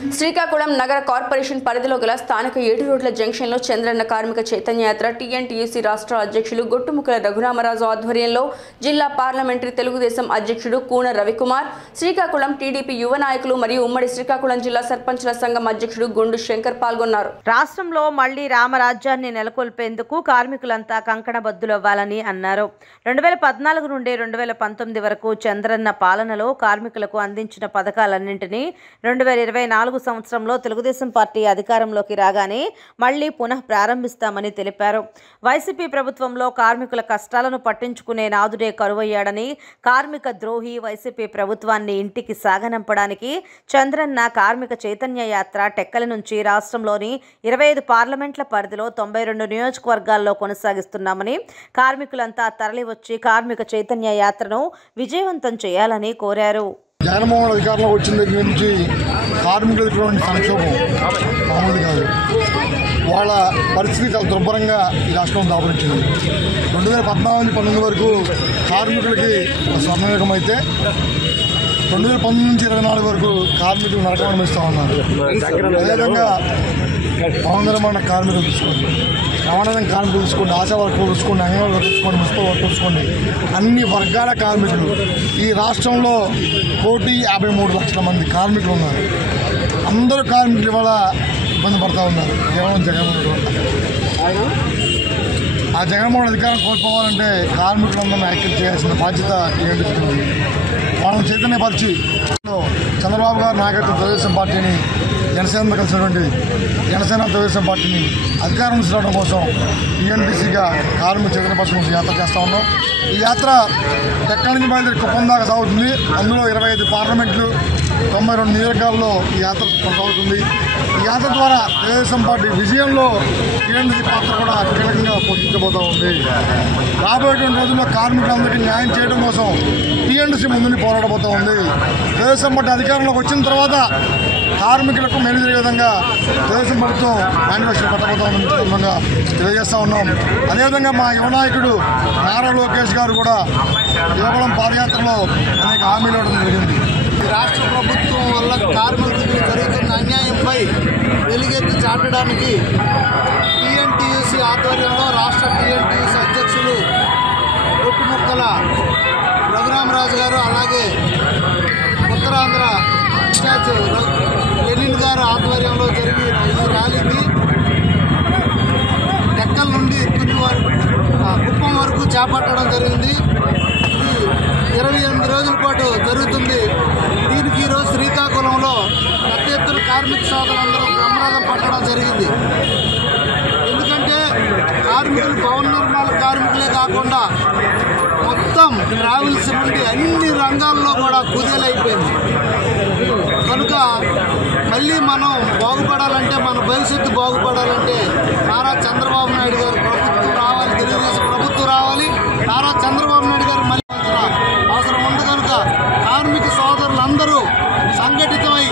శ్రీకాకుళం నగర కార్పొరేషన్ పరిధిలో గల స్థానిక 7 రోడ్ల జంక్షన్లో చంద్రన్న కార్మిక చైతన్య యాత్ర టీఎన్టీయూసీ రాష్ట్ర అధ్యక్షులు గొట్టుముక్కల రఘురామరాజు ఆధ్వర్యంలో జిల్లా పార్లమెంటరీ తెలుగుదేశం అధ్యక్షుడు కూన రవికుమార్, శ్రీకాకుళం టీడీపీ యువ నాయకులు మరియు ఉమ్మడి శ్రీకాకుళం జిల్లా సర్పంచుల సంఘం అధ్యక్షుడు గుండు శంకర్ పాల్గొన్నారు. రాష్ట్రంలో మళ్లీ రామరాజ్యాన్ని నెలకొల్పేందుకు కార్మికులంతా కంకణబద్దులవ్వాలని అన్నారు. 2014 నుండి 2019 వరకు చంద్రన్న పాలనలో కార్మికులకు అందించిన పథకాలన్నింటినీ 2024 సంవత్సరంలో తెలుగుదేశం పార్టీ అధికారంలోకి రాగానే మళ్లీ పునః ప్రారంభిస్తామని తెలిపారు. వైసీపీ ప్రభుత్వంలో కార్మికుల కష్టాలను పట్టించుకునే నాదుడే కరువయ్యాడని, కార్మిక ద్రోహి వైసీపీ ప్రభుత్వాన్ని ఇంటికి సాగనంపడానికి చంద్రన్న కార్మిక చైతన్య యాత్ర టెక్కలి నుంచి రాష్ట్రంలోని 25 పార్లమెంట్ల పరిధిలో 92 నియోజకవర్గాల్లో కొనసాగిస్తున్నామని, కార్మికులంతా తరలివచ్చి కార్మిక చైతన్య యాత్రను విజయవంతం చేయాలని కోరారు. జగన్మోహన్ అధికారంలోకి వచ్చిన దగ్గర నుంచి కార్మికులకు సంక్షోభం మామూలు కాదు. వాళ్ళ పరిస్థితి చాలా దుర్భరంగా ఈ రాష్ట్రం దాపరించింది. 2014-19 వరకు కార్మికులకి స్వర్ణయుగం అయితే 2019 నుంచి 24 వరకు కార్మికులు నరకం అనుభవిస్తూ ఉన్నారు. అదేవిధంగా భవన నిర్మాణ కార్మికులు తీసుకోండి, రవాణా కార్మికులు తీసుకోండి, ఆశా వర్కులు చూసుకోండి, అంగన్వాడీ వర్కులు చూసుకోండి, మున్సిపల్ వర్కులు చూసుకోండి, అన్ని వర్గాల కార్మికులు ఈ రాష్ట్రంలో 1,53,00,000 మంది కార్మికులు ఉన్నారు. అందరూ కార్మికులు ఇవాళ ఇబ్బంది పడుతూ ఉన్నారు. కేవలం జగన్మోహన్ ఆ జగన్మోహన్ అధికారం కోల్పోవాలంటే కార్మికులందరినీ ఐక్యం చేయాల్సిన బాధ్యత టీఎన్టీసీ ఉంది. వాళ్ళని చైతన్యపరిచి చంద్రబాబు గారి నాయకత్వం తెలుగుదేశం పార్టీని జనసేన కలిసినటువంటి జనసేన తెలుగుదేశం పార్టీని అధికారం తీసుకురావడం కోసం టీఎన్టీసీగా కార్మిక చైతన్యపరచడం యాత్ర చేస్తూ ఉన్నాం. ఈ యాత్ర టెక్కలి నుంచి బయలుదేరి కుప్పం దాకా సాగుతుంది. అందులో 25 పార్లమెంట్లు 92 నియోజకవర్గాల్లో ఈ యాత్ర కొనసాగుతుంది. ఈ యాత్ర ద్వారా తెలుగుదేశం పార్టీ విజయంలో టీఎన్టీసీ పాత్ర కూడా కీలకంగా పోషించబోతూ ఉంది. రాబోయేటువంటి రోజుల్లో కార్మికులందరికీ న్యాయం చేయడం కోసం టీఎన్టీసీ ముందుని పోరాడబోతూ ఉంది. తెలుగుదేశం పార్టీ అధికారంలోకి వచ్చిన తర్వాత కార్మికులకు మేలు జరిగే విధంగా తెలుగుదేశం ప్రభుత్వం మేనిఫెస్టో పెట్టబోతామని సందర్భంగా తెలియజేస్తూ ఉన్నాం. అదేవిధంగా మా యువ నాయకుడు నారా లోకేష్ గారు కూడా యువకులం పాదయాత్రలో అనేక హామీలు ఇవ్వడం జరిగింది. రాష్ట్ర ప్రభుత్వం వల్ల కార్మికులకు జరుగుతున్న అన్యాయంపై వెలుగెత్తి చాటడానికి టీఎన్టీయూసీ ఆధ్వర్యంలో రాష్ట్ర టీఎన్టీయూసీ అధ్యక్షులు గొట్టుముక్కల రఘురామరాజు గారు, అలాగే ఉత్తరాంధ్ర ఇన్ఛార్జ్ లెనిన్ గారు ఆధ్వర్యంలో జరిగిన ఈ ర్యాలీకి టెక్కల నుండి కుప్పం వరకు చేపట్టడం జరిగింది. ఇది 28 రోజుల పాటు జరుగుతుంది. దీనికి ఈరోజు శ్రీకాకుళంలో పెద్ద ఎత్తున కార్మిక సోదరులందరూ బ్రహ్మరథం పట్టడం జరిగింది. ఎందుకంటే కార్మికులు భవన నిర్మాణ కార్మికులే కాకుండా మొత్తం ట్రావెల్స్ నుండి అన్ని రంగాల్లో కూడా కుదేలైపోయింది. కనుక మళ్ళీ మనం బాగుపడాలంటే, మన భవిష్యత్తు బాగుపడాలంటే నారా చంద్రబాబు నాయుడు గారు ప్రభుత్వం రావాలి, తెలుగుదేశం ప్రభుత్వం రావాలి. నారా చంద్రబాబు నాయుడు గారు మళ్ళీ అవసరం ఉంది. కనుక కార్మిక సోదరులందరూ సంఘటితమై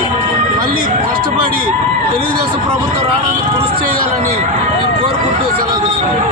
మళ్ళీ కష్టపడి తెలుగుదేశం ప్రభుత్వం రావడానికి కృషి చేయాలని నేను కోరుకుంటూ సెలవు తీసుకున్నాను.